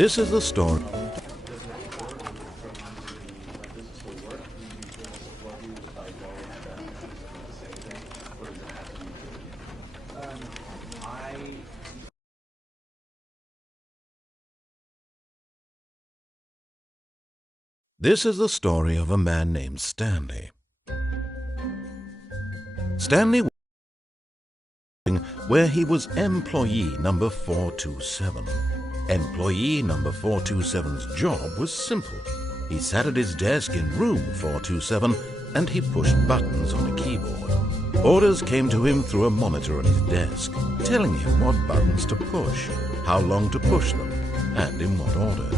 This is the story. This is the story of a man named Stanley. Stanley was where he was employee number 427. Employee number 427's job was simple. He sat at his desk in room 427 and he pushed buttons on a keyboard. Orders came to him through a monitor on his desk, telling him what buttons to push, how long to push them, and in what order.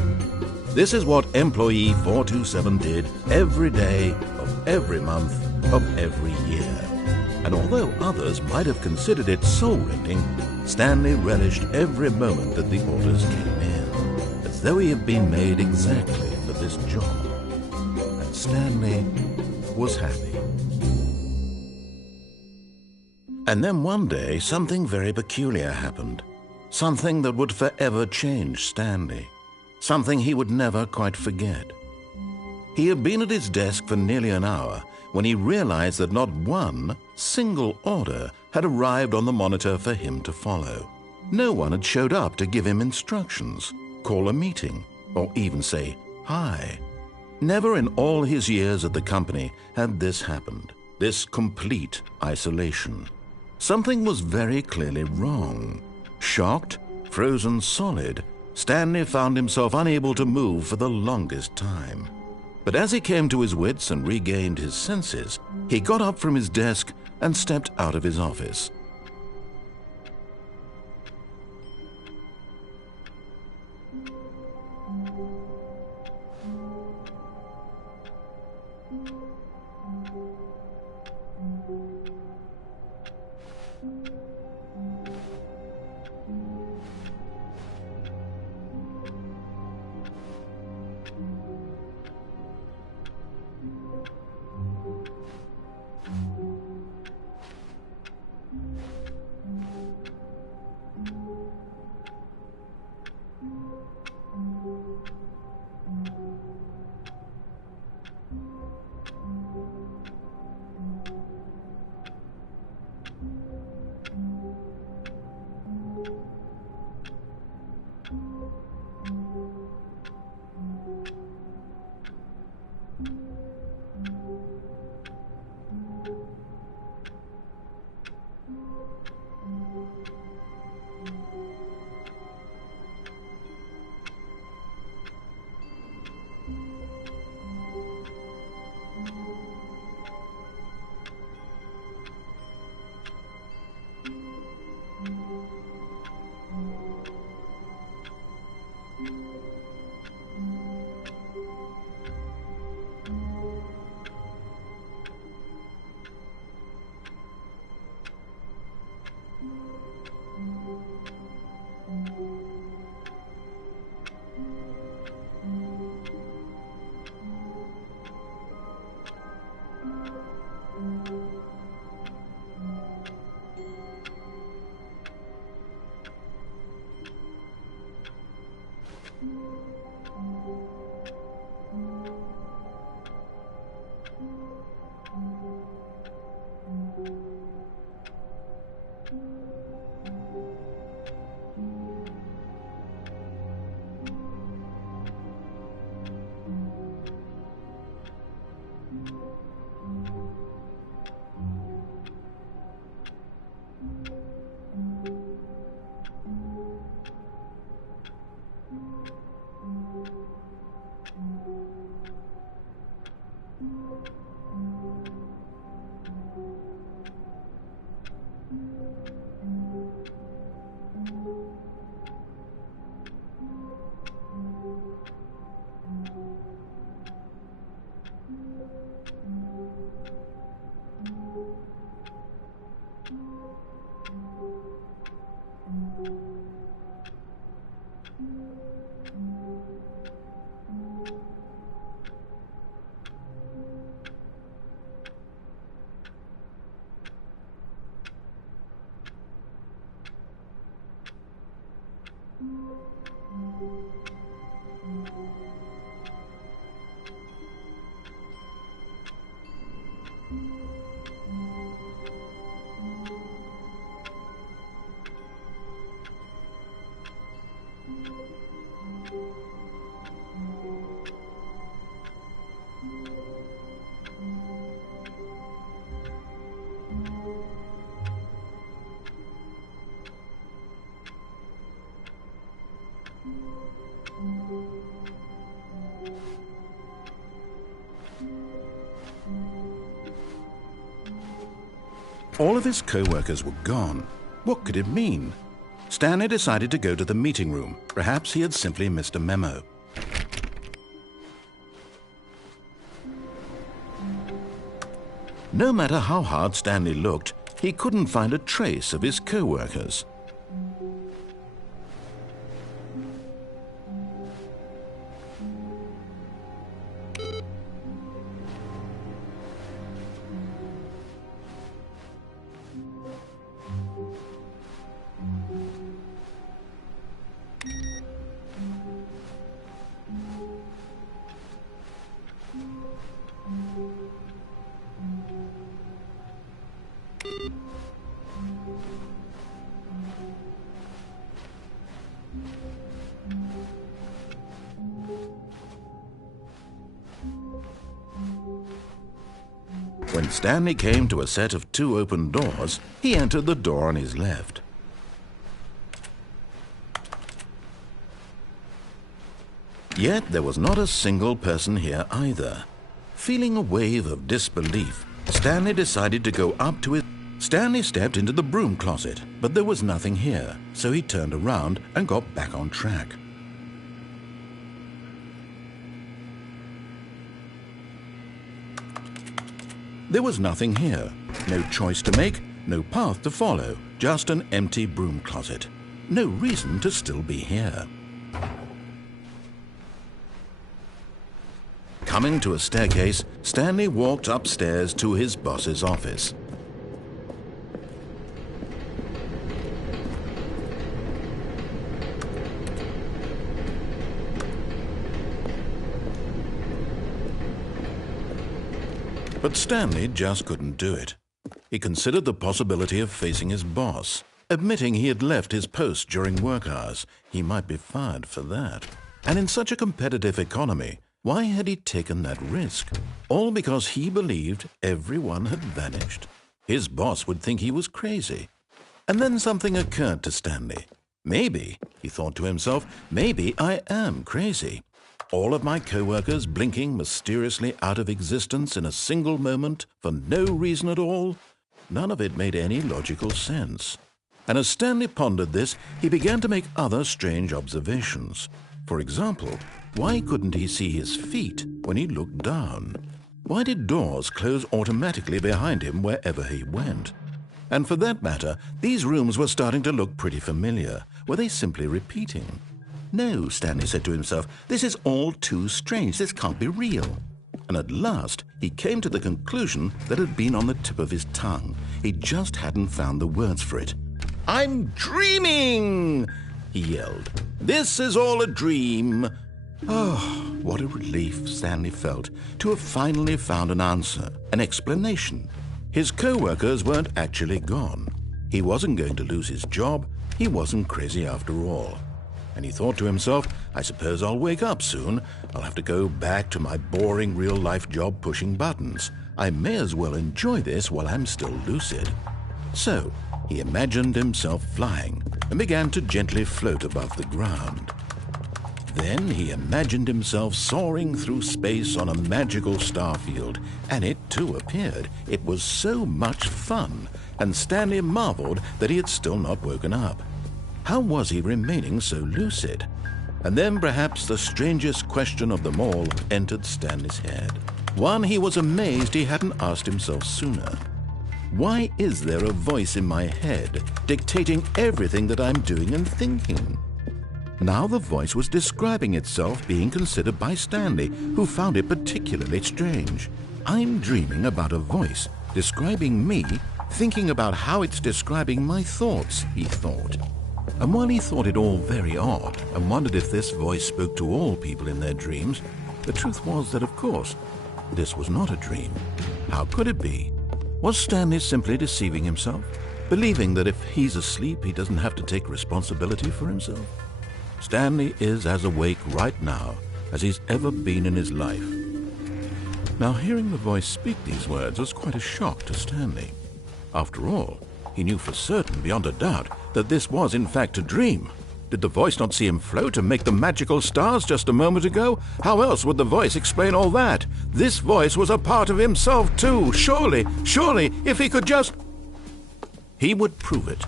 This is what employee 427 did every day of every month of every year. And although others might have considered it soul-rending, Stanley relished every moment that the orders came in, as though he had been made exactly for this job. And Stanley was happy. And then one day, something very peculiar happened. Something that would forever change Stanley. Something he would never quite forget. He had been at his desk for nearly an hour when he realized that not one single order had arrived on the monitor for him to follow. No one had showed up to give him instructions, call a meeting, or even say hi. Never in all his years at the company had this happened, this complete isolation. Something was very clearly wrong. Shocked, frozen solid, Stanley found himself unable to move for the longest time. But as he came to his wits and regained his senses, he got up from his desk and stepped out of his office. All of his co-workers were gone. What could it mean? Stanley decided to go to the meeting room. Perhaps he had simply missed a memo. No matter how hard Stanley looked, he couldn't find a trace of his co-workers. When Stanley came to a set of 2 open doors, he entered the door on his left. Yet there was not a single person here either. Feeling a wave of disbelief, Stanley decided to go up to his... Stanley stepped into the broom closet, but there was nothing here, so he turned around and got back on track. There was nothing here, no choice to make, no path to follow, just an empty broom closet. No reason to still be here. Coming to a staircase, Stanley walked upstairs to his boss's office. But Stanley just couldn't do it. He considered the possibility of facing his boss. Admitting he had left his post during work hours, he might be fired for that. And in such a competitive economy, why had he taken that risk? All because he believed everyone had vanished. His boss would think he was crazy. And then something occurred to Stanley. Maybe, he thought to himself, maybe I am crazy. All of my co-workers blinking mysteriously out of existence in a single moment for no reason at all? None of it made any logical sense. And as Stanley pondered this, he began to make other strange observations. For example, why couldn't he see his feet when he looked down? Why did doors close automatically behind him wherever he went? And for that matter, these rooms were starting to look pretty familiar. Were they simply repeating? No, Stanley said to himself, this is all too strange. This can't be real. And at last, he came to the conclusion that had been on the tip of his tongue. He just hadn't found the words for it. "I'm dreaming!" he yelled. "This is all a dream." Oh, what a relief Stanley felt to have finally found an answer, an explanation. His co-workers weren't actually gone. He wasn't going to lose his job. He wasn't crazy after all. And he thought to himself, I suppose I'll wake up soon. I'll have to go back to my boring real-life job pushing buttons. I may as well enjoy this while I'm still lucid. So he imagined himself flying and began to gently float above the ground. Then he imagined himself soaring through space on a magical starfield, and it too appeared. It was so much fun, and Stanley marveled that he had still not woken up. How was he remaining so lucid? And then perhaps the strangest question of them all entered Stanley's head. One he was amazed he hadn't asked himself sooner. Why is there a voice in my head dictating everything that I'm doing and thinking? Now the voice was describing itself being considered by Stanley, who found it particularly strange. I'm dreaming about a voice describing me, thinking about how it's describing my thoughts, he thought. And while he thought it all very odd and wondered if this voice spoke to all people in their dreams, the truth was that, of course, this was not a dream. How could it be? Was Stanley simply deceiving himself, believing that if he's asleep, he doesn't have to take responsibility for himself? Stanley is as awake right now as he's ever been in his life. Now, hearing the voice speak these words was quite a shock to Stanley. After all, he knew for certain, beyond a doubt, that this was in fact a dream. Did the voice not see him float and make the magical stars just a moment ago? How else would the voice explain all that? This voice was a part of himself too, surely, if he could just... He would prove it.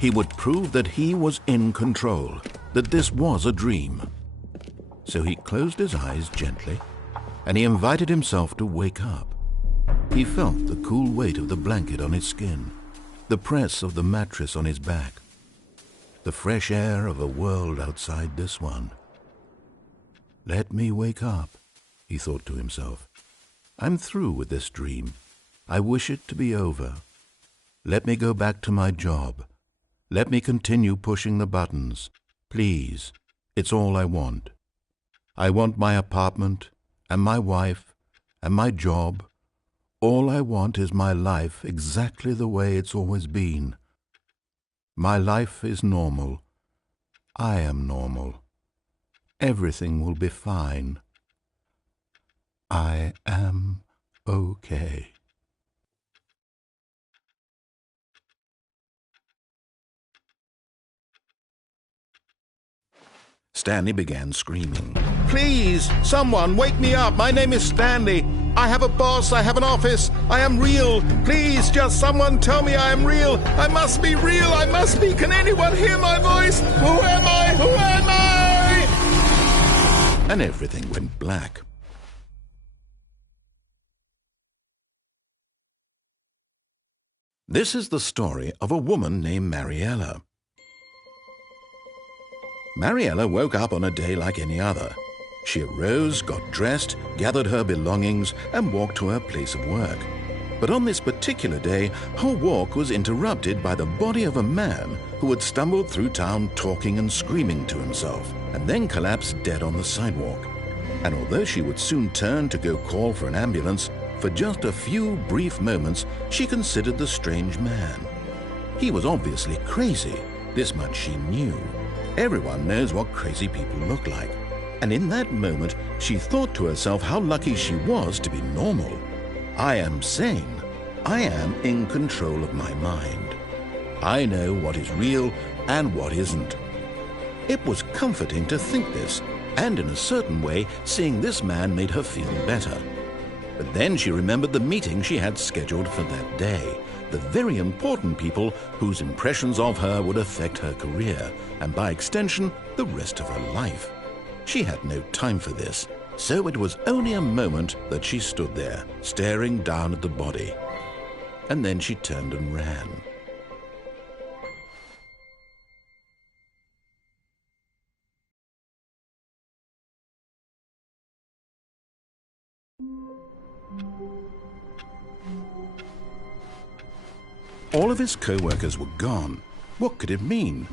He would prove that he was in control, that this was a dream. So he closed his eyes gently, and he invited himself to wake up. He felt the cool weight of the blanket on his skin, the press of the mattress on his back, the fresh air of a world outside this one. Let me wake up, he thought to himself. I'm through with this dream. I wish it to be over. Let me go back to my job. Let me continue pushing the buttons. Please, it's all I want. I want my apartment and my wife and my job. All I want is my life exactly the way it's always been. My life is normal. I am normal. Everything will be fine. I am okay. Stanley began screaming. Please, someone, wake me up. My name is Stanley. I have a boss. I have an office. I am real. Please, just someone tell me I am real. I must be real. I must be. Can anyone hear my voice? Who am I? Who am I? And everything went black. This is the story of a woman named Mariella. Mariella woke up on a day like any other. She arose, got dressed, gathered her belongings, and walked to her place of work. But on this particular day, her walk was interrupted by the body of a man who had stumbled through town talking and screaming to himself, and then collapsed dead on the sidewalk. And although she would soon turn to go call for an ambulance, for just a few brief moments she considered the strange man. He was obviously crazy. This much she knew. Everyone knows what crazy people look like. And in that moment, she thought to herself how lucky she was to be normal. I am sane. I am in control of my mind. I know what is real and what isn't. It was comforting to think this, and in a certain way, seeing this man made her feel better. But then she remembered the meeting she had scheduled for that day. The very important people whose impressions of her would affect her career, and by extension, the rest of her life. She had no time for this, so it was only a moment that she stood there, staring down at the body. And then she turned and ran. All of his co-workers were gone. What could it mean?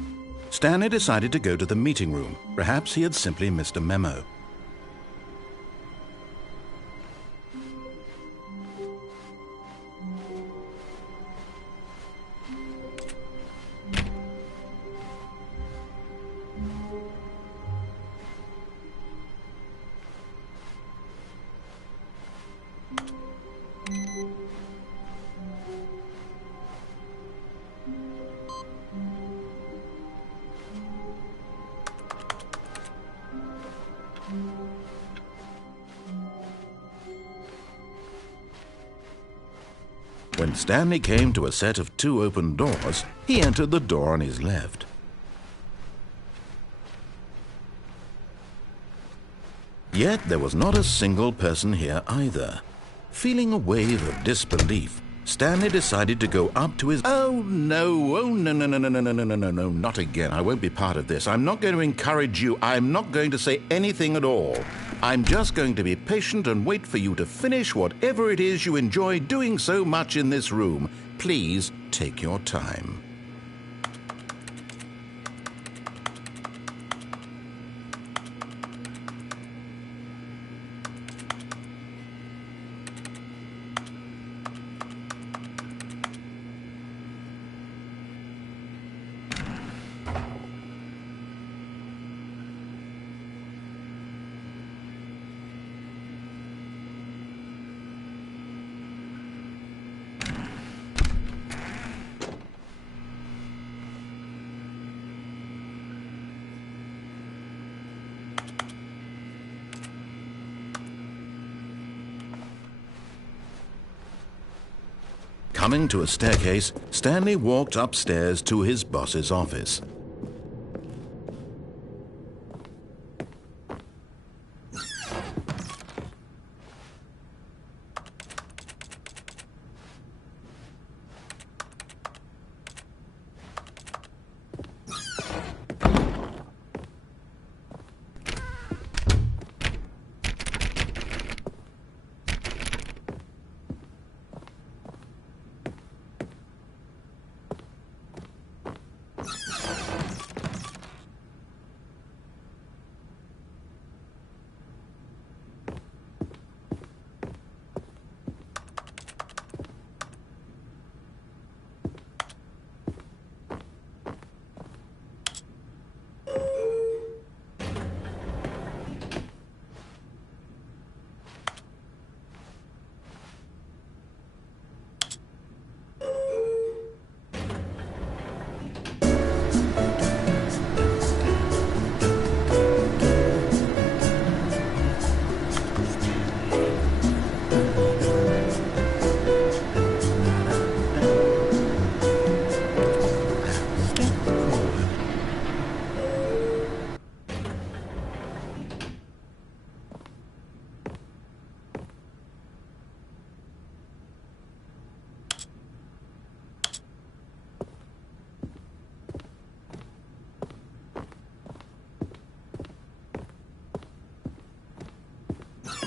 Stanley decided to go to the meeting room. Perhaps he had simply missed a memo. When Stanley came to a set of 2 open doors, he entered the door on his left. Yet there was not a single person here either. Feeling a wave of disbelief, Stanley decided to go up to his... Oh no, not again. I won't be part of this. I'm not going to encourage you. I'm not going to say anything at all. I'm just going to be patient and wait for you to finish whatever it is you enjoy doing so much in this room. Please take your time. Coming to a staircase, Stanley walked upstairs to his boss's office.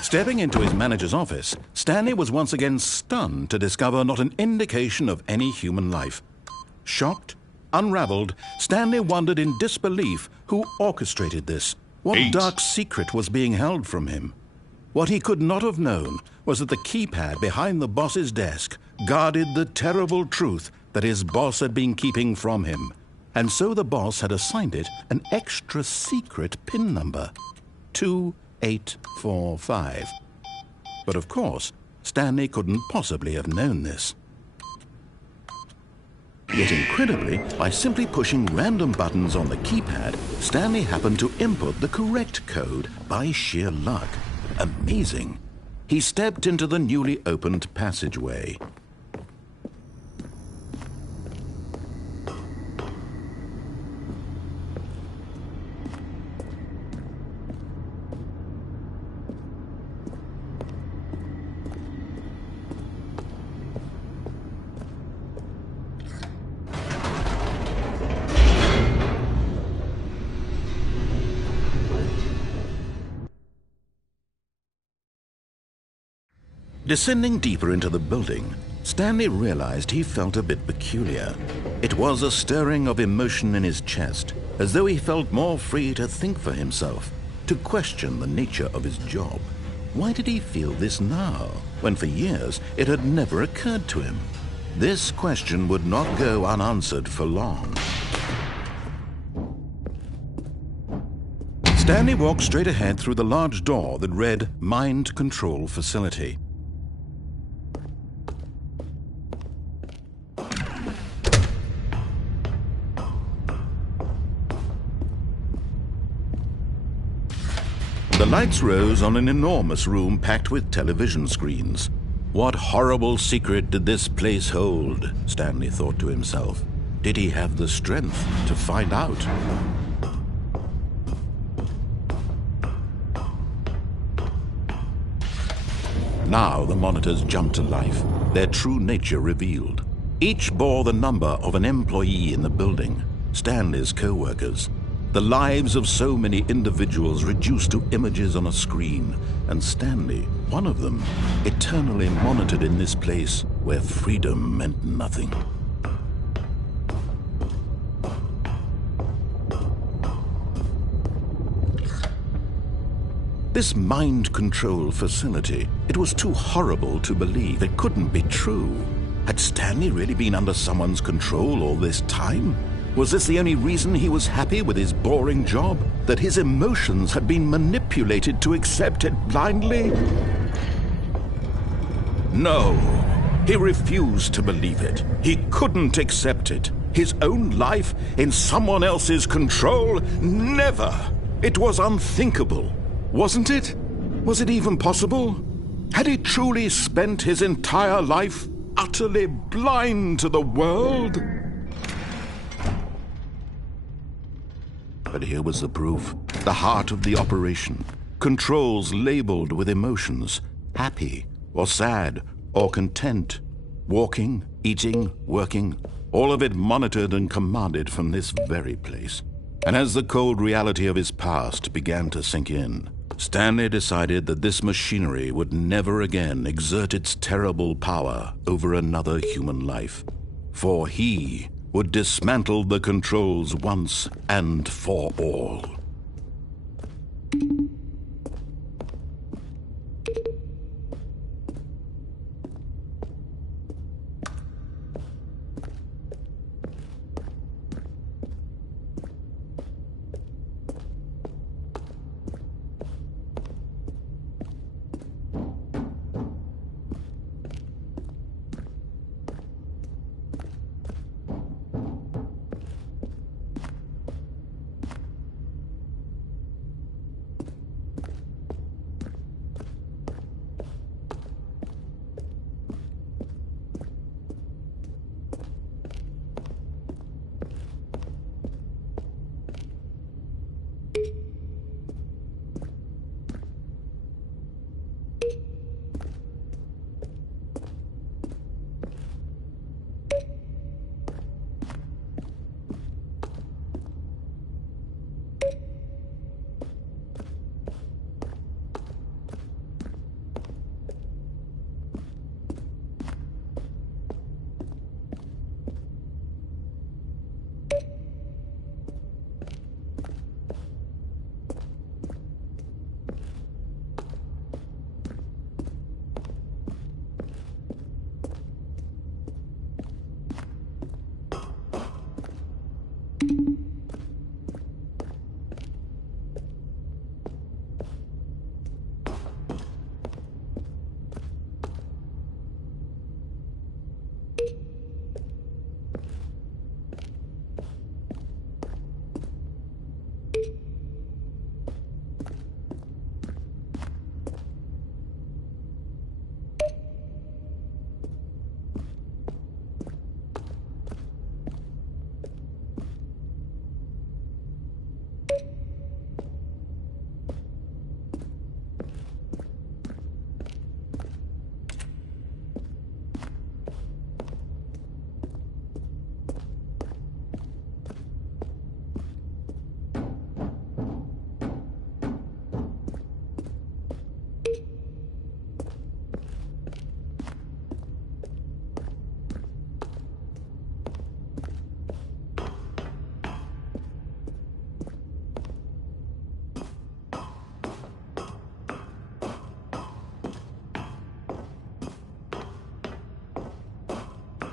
Stepping into his manager's office, Stanley was once again stunned to discover not an indication of any human life. Shocked, unraveled, Stanley wondered in disbelief who orchestrated this. What dark secret was being held from him? What he could not have known was that the keypad behind the boss's desk guarded the terrible truth that his boss had been keeping from him. And so the boss had assigned it an extra secret PIN number, 2845. But of course, Stanley couldn't possibly have known this. Yet incredibly, by simply pushing random buttons on the keypad, Stanley happened to input the correct code by sheer luck. Amazing. He stepped into the newly opened passageway. Descending deeper into the building, Stanley realized he felt a bit peculiar. It was a stirring of emotion in his chest, as though he felt more free to think for himself, to question the nature of his job. Why did he feel this now, when for years it had never occurred to him? This question would not go unanswered for long. Stanley walked straight ahead through the large door that read Mind Control Facility. The lights rose on an enormous room packed with television screens. What horrible secret did this place hold? Stanley thought to himself. Did he have the strength to find out? Now the monitors jumped to life, their true nature revealed. Each bore the number of an employee in the building, Stanley's co-workers. The lives of so many individuals reduced to images on a screen, and Stanley, one of them, eternally monitored in this place where freedom meant nothing. This mind control facility, it was too horrible to believe. It couldn't be true. Had Stanley really been under someone's control all this time? Was this the only reason he was happy with his boring job? That his emotions had been manipulated to accept it blindly? No, he refused to believe it. He couldn't accept it. His own life in someone else's control? Never! It was unthinkable. Wasn't it? Was it even possible? Had he truly spent his entire life utterly utterly blind to the world? But here was the proof, the heart of the operation. Controls labeled with emotions, happy or sad or content. Walking, eating, working, all of it monitored and commanded from this very place. And as the cold reality of his past began to sink in, Stanley decided that this machinery would never again exert its terrible power over another human life. For he would dismantle the controls once and for all.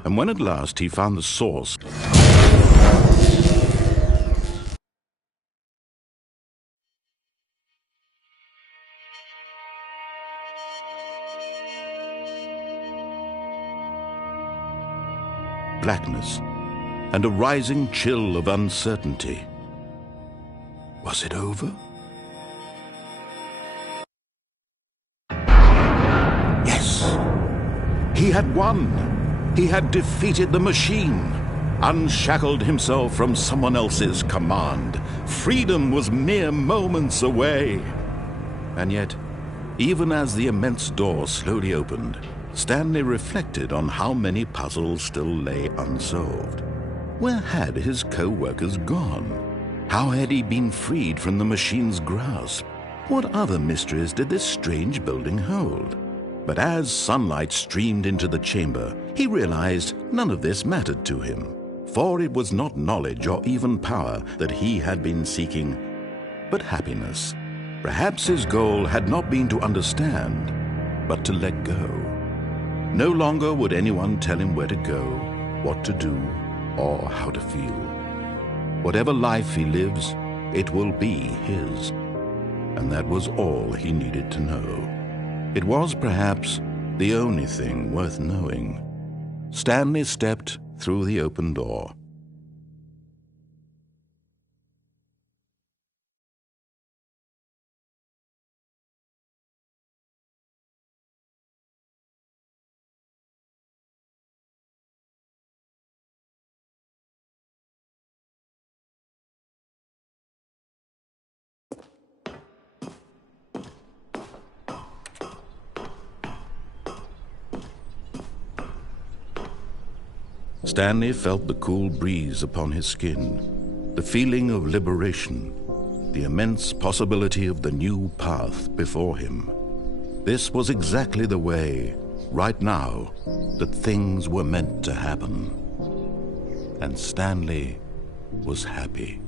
And when at last he found the source, blackness and a rising chill of uncertainty. Was it over? Yes! He had won! He had defeated the machine, unshackled himself from someone else's command. Freedom was mere moments away. And yet, even as the immense door slowly opened, Stanley reflected on how many puzzles still lay unsolved. Where had his co-workers gone? How had he been freed from the machine's grasp? What other mysteries did this strange building hold? But as sunlight streamed into the chamber, he realized none of this mattered to him, for it was not knowledge or even power that he had been seeking, but happiness. Perhaps his goal had not been to understand, but to let go. No longer would anyone tell him where to go, what to do, or how to feel. Whatever life he lives, it will be his. And that was all he needed to know. It was perhaps the only thing worth knowing. Stanley stepped through the open door. Stanley felt the cool breeze upon his skin, the feeling of liberation, the immense possibility of the new path before him. This was exactly the way, right now, that things were meant to happen. And Stanley was happy.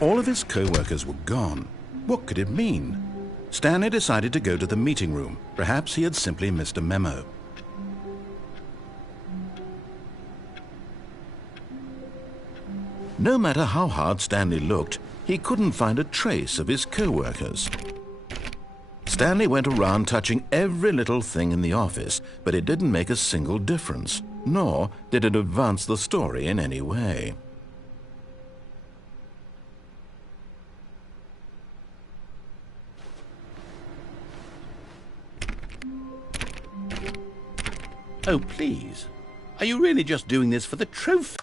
All of his co-workers were gone. What could it mean? Stanley decided to go to the meeting room. Perhaps he had simply missed a memo. No matter how hard Stanley looked, he couldn't find a trace of his co-workers. Stanley went around touching every little thing in the office, but it didn't make a single difference, nor did it advance the story in any way. Oh, please. Are you really just doing this for the trophy?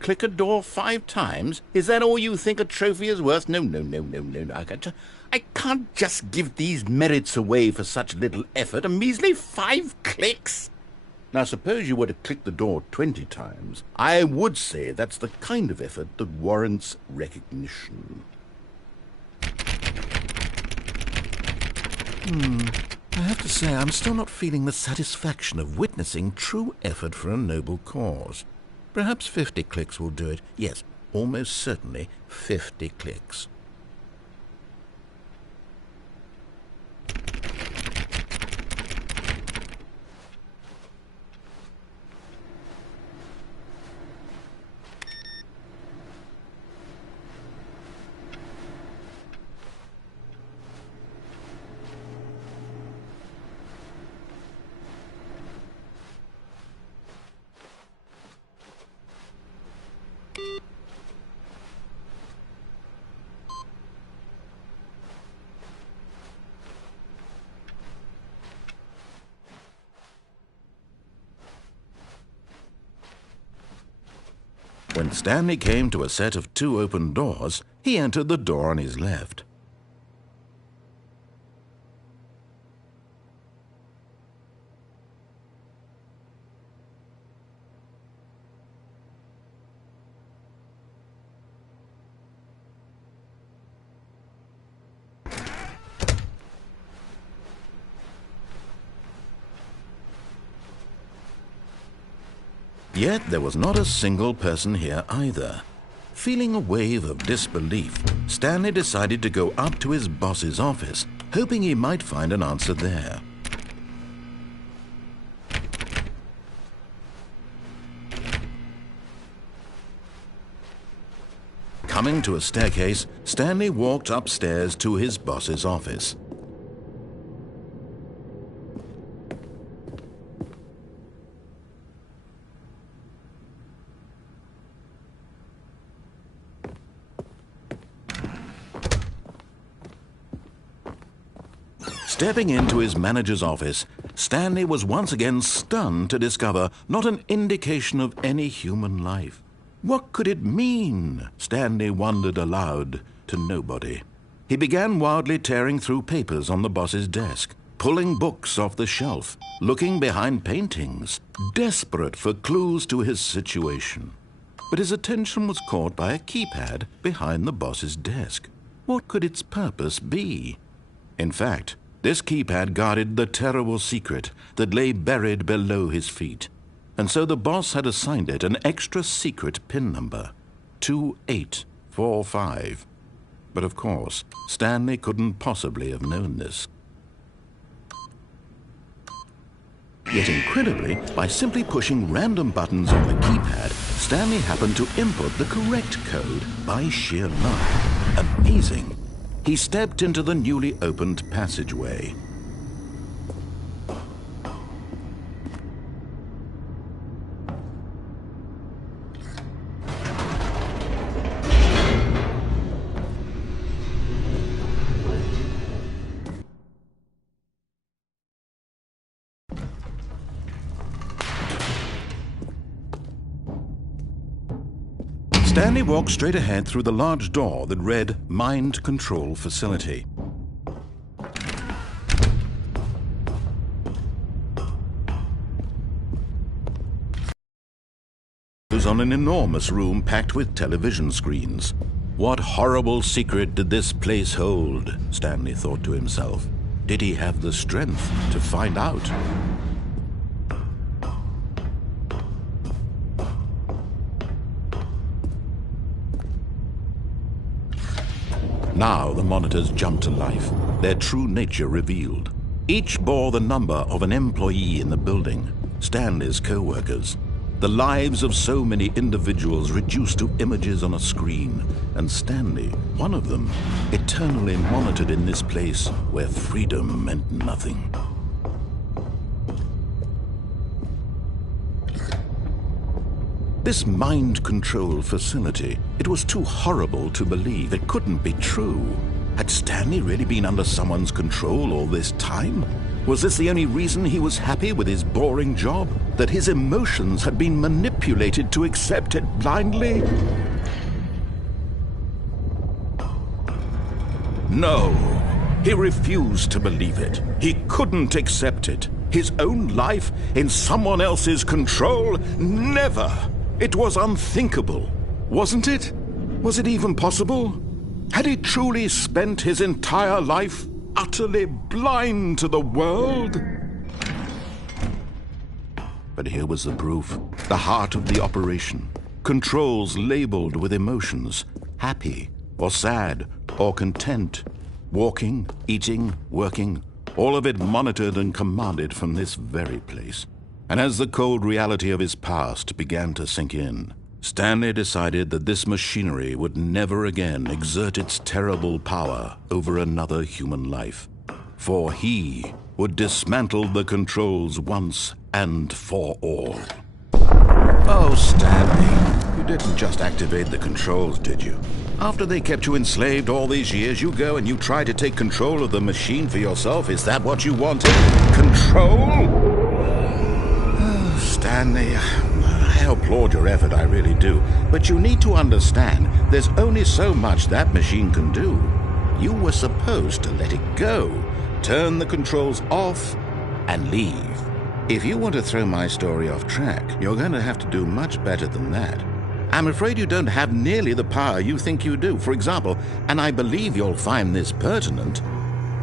Click a door 5 times? Is that all you think a trophy is worth? No. I can't just give these merits away for such little effort. A measly 5 clicks? Now, suppose you were to click the door 20 times. I would say that's the kind of effort that warrants recognition. I have to say, I'm still not feeling the satisfaction of witnessing true effort for a noble cause. Perhaps 50 clicks will do it. Yes, almost certainly 50 clicks. When Stanley came to a set of 2 open doors, he entered the door on his left. Yet there was not a single person here either. Feeling a wave of disbelief, Stanley decided to go up to his boss's office, hoping he might find an answer there. Coming to a staircase, Stanley walked upstairs to his boss's office. Stepping into his manager's office, Stanley was once again stunned to discover not an indication of any human life. What could it mean? Stanley wondered aloud to nobody. He began wildly tearing through papers on the boss's desk, pulling books off the shelf, looking behind paintings, desperate for clues to his situation. But his attention was caught by a keypad behind the boss's desk. What could its purpose be? In fact, this keypad guarded the terrible secret that lay buried below his feet. And so the boss had assigned it an extra secret PIN number, 2845. But of course, Stanley couldn't possibly have known this. Yet incredibly, by simply pushing random buttons on the keypad, Stanley happened to input the correct code by sheer luck. Amazing! He stepped into the newly opened passageway. Stanley walked straight ahead through the large door that read Mind Control Facility. It was on an enormous room packed with television screens. What horrible secret did this place hold? Stanley thought to himself. did he have the strength to find out? Now the monitors jumped to life, their true nature revealed. Each bore the number of an employee in the building, Stanley's co-workers. The lives of so many individuals reduced to images on a screen, and Stanley, one of them, eternally monitored in this place where freedom meant nothing. This mind control facility, it was too horrible to believe. It couldn't be true. Had Stanley really been under someone's control all this time? Was this the only reason he was happy with his boring job? That his emotions had been manipulated to accept it blindly? No, he refused to believe it. He couldn't accept it. His own life in someone else's control? Never! It was unthinkable, wasn't it? Was it even possible? Had he truly spent his entire life utterly blind to the world? But here was the proof, the heart of the operation. Controls labeled with emotions, happy or sad or content. Walking, eating, working, all of it monitored and commanded from this very place. And as the cold reality of his past began to sink in, Stanley decided that this machinery would never again exert its terrible power over another human life. For he would dismantle the controls once and for all. Oh, Stanley, you didn't just activate the controls, did you? After they kept you enslaved all these years, you go and you try to take control of the machine for yourself. Is that what you wanted? Control? Stanley, I applaud your effort, I really do. But you need to understand, there's only so much that machine can do. You were supposed to let it go, turn the controls off, and leave. If you want to throw my story off track, you're going to have to do much better than that. I'm afraid you don't have nearly the power you think you do. For example, and I believe you'll find this pertinent,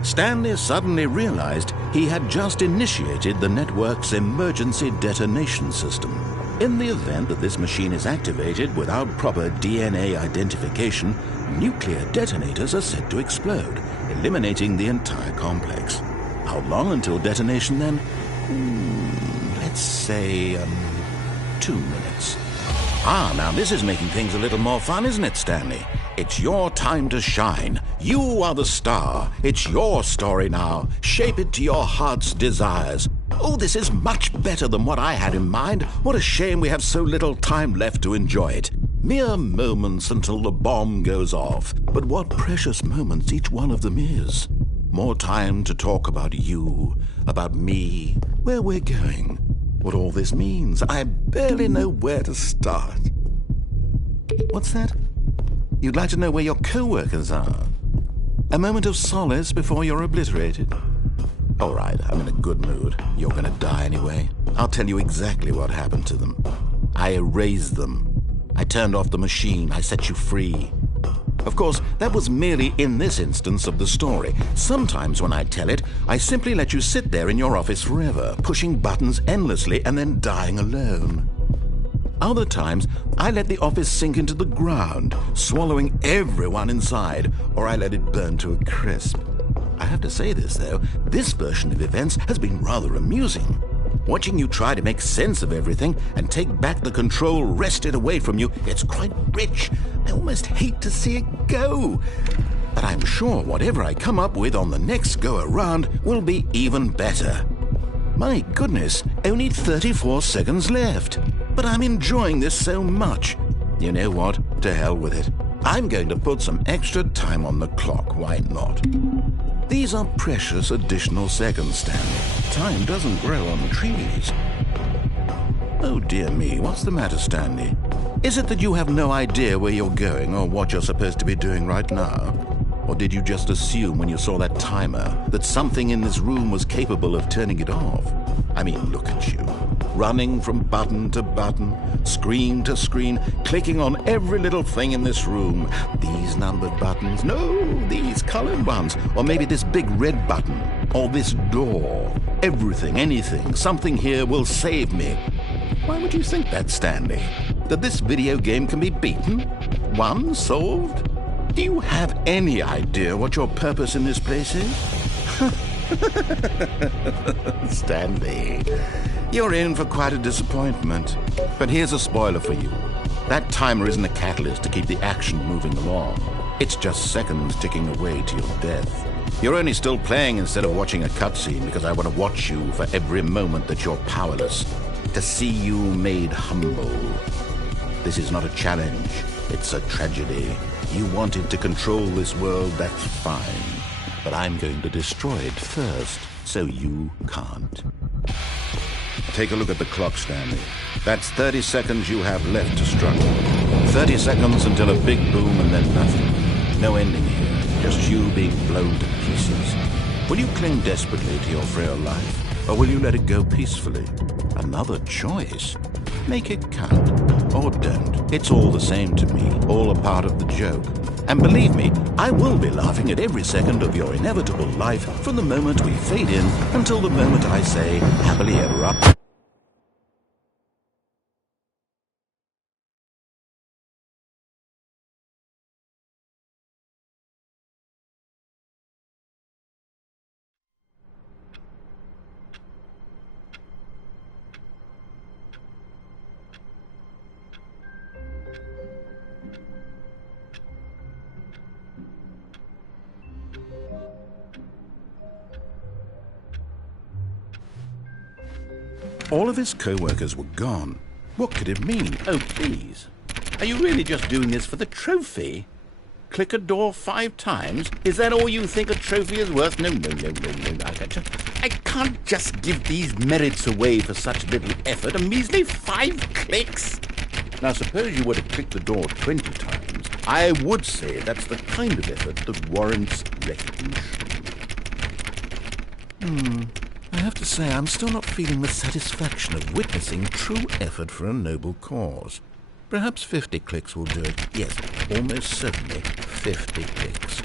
Stanley suddenly realized he had just initiated the network's emergency detonation system. In the event that this machine is activated without proper DNA identification, nuclear detonators are set to explode, eliminating the entire complex. How long until detonation then? Let's say, 2 minutes. Now this is making things a little more fun, isn't it, Stanley? It's your time to shine. You are the star. It's your story now. Shape it to your heart's desires. Oh, this is much better than what I had in mind. What a shame we have so little time left to enjoy it. Mere moments until the bomb goes off. But what precious moments each one of them is. More time to talk about you, about me, where we're going, what all this means. I barely know where to start. What's that? You'd like to know where your co-workers are? A moment of solace before you're obliterated? All right, I'm in a good mood. You're going to die anyway. I'll tell you exactly what happened to them. I erased them. I turned off the machine. I set you free. Of course, that was merely in this instance of the story. Sometimes when I tell it, I simply let you sit there in your office forever, pushing buttons endlessly and then dying alone. Other times, I let the office sink into the ground, swallowing everyone inside, or I let it burn to a crisp. I have to say this, though, this version of events has been rather amusing. Watching you try to make sense of everything and take back the control wrested away from you, it's quite rich. I almost hate to see it go. But I'm sure whatever I come up with on the next go-around will be even better. My goodness, only 34 seconds left. But I'm enjoying this so much. You know what? To hell with it. I'm going to put some extra time on the clock. Why not? These are precious additional seconds, Stanley. Time doesn't grow on trees. Oh dear me, what's the matter, Stanley? Is it that you have no idea where you're going or what you're supposed to be doing right now? Or did you just assume when you saw that timer that something in this room was capable of turning it off? I mean, look at you. running from button to button, screen to screen, clicking on every little thing in this room. These numbered buttons, no, these colored ones, or maybe this big red button, or this door. Everything, anything, something here will save me. Why would you think that, Stanley? That this video game can be beaten? Won? Solved? Do you have any idea what your purpose in this place is? Stanley, you're in for quite a disappointment. But here's a spoiler for you. That timer isn't a catalyst to keep the action moving along. It's just seconds ticking away to your death. You're only still playing instead of watching a cutscene because I want to watch you for every moment that you're powerless. To see you made humble. This is not a challenge. It's a tragedy. You wanted to control this world, that's fine. But I'm going to destroy it first, so you can't. Take a look at the clock, Stanley. That's 30 seconds you have left to struggle. 30 seconds until a big boom and then nothing. No ending here, just you being blown to pieces. Will you cling desperately to your frail life, or will you let it go peacefully? Another choice. Make it count, or don't. It's all the same to me, all a part of the joke. And believe me, I will be laughing at every second of your inevitable life from the moment we fade in until the moment I say, happily ever after. All of his co-workers were gone. What could it mean? Oh, please. Are you really just doing this for the trophy? Click a door 5 times? Is that all you think a trophy is worth? No. I can't just give these merits away for such little effort. A measly 5 clicks? Now, suppose you were to click the door 20 times. I would say that's the kind of effort that warrants recognition. I have to say, I'm still not feeling the satisfaction of witnessing true effort for a noble cause. Perhaps 50 clicks will do it. Yes, almost certainly 50 clicks.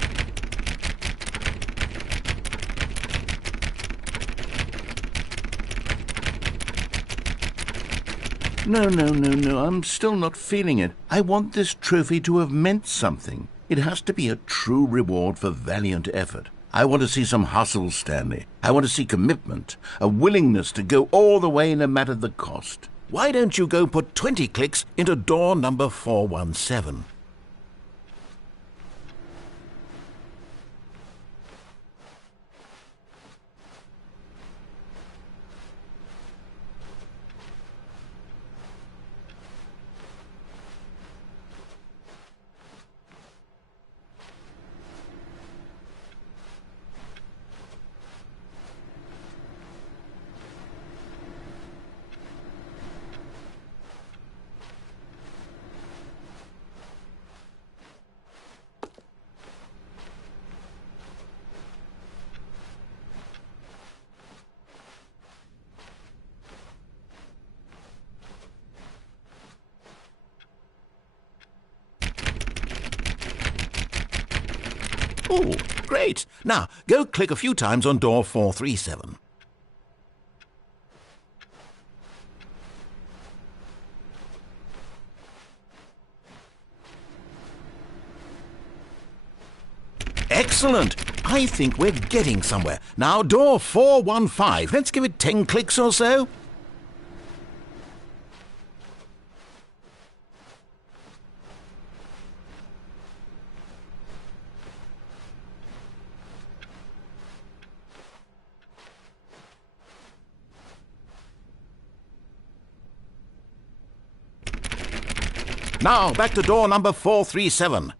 No, I'm still not feeling it. I want this trophy to have meant something. It has to be a true reward for valiant effort. I want to see some hustle, Stanley. I want to see commitment, a willingness to go all the way no matter the cost. Why don't you go put 20 clicks into door number 417? Oh, great. Now, go click a few times on door 437. Excellent. I think we're getting somewhere. Now, door 415. Let's give it 10 clicks or so. Now, back to door number 437.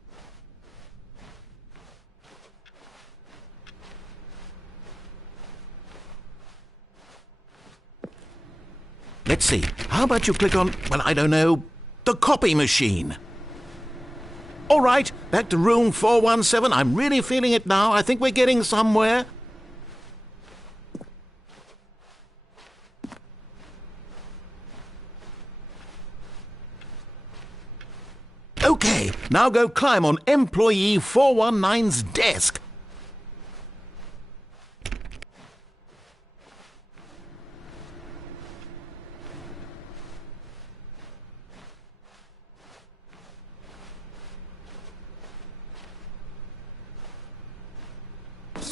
Let's see. How about you click on, well, I don't know, the copy machine? All right, back to room 417. I'm really feeling it now. I think we're getting somewhere. Okay, now go climb on employee 419's desk.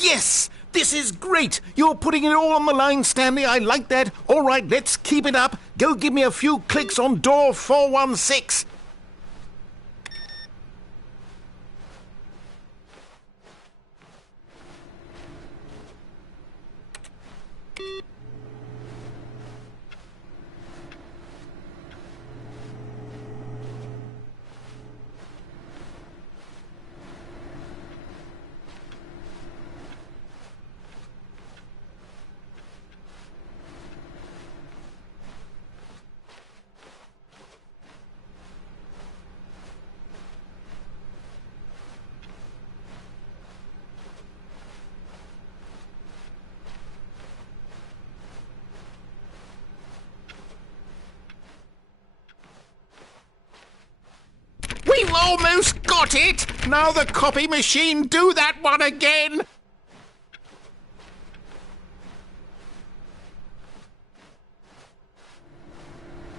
Yes! This is great! You're putting it all on the line, Stanley. I like that. All right, let's keep it up. Go give me a few clicks on door 416. We've almost got it! Now the copy machine, do that one again!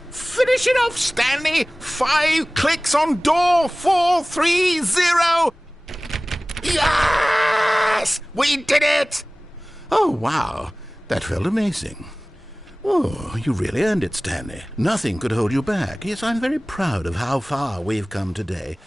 Finish it off, Stanley! 5 clicks on door 430! Yes! We did it! Oh, wow. That felt amazing. Oh, you really earned it, Stanley. Nothing could hold you back. Yes, I'm very proud of how far we've come today.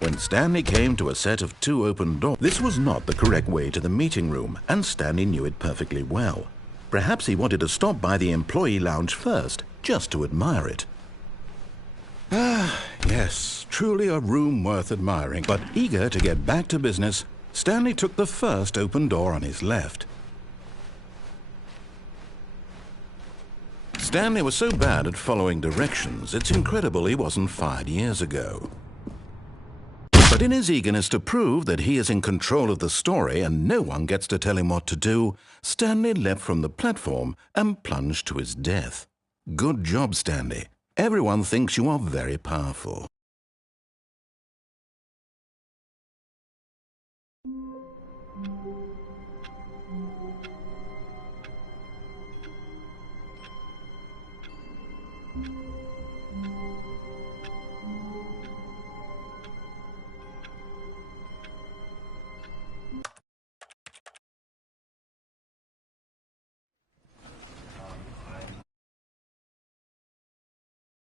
When Stanley came to a set of 2 open doors, this was not the correct way to the meeting room, and Stanley knew it perfectly well. Perhaps he wanted to stop by the employee lounge first, just to admire it. Ah, yes, truly a room worth admiring. But eager to get back to business, Stanley took the first open door on his left. Stanley was so bad at following directions, it's incredible he wasn't fired years ago. But in his eagerness to prove that he is in control of the story and no one gets to tell him what to do, Stanley leapt from the platform and plunged to his death. Good job, Stanley. Everyone thinks you are very powerful.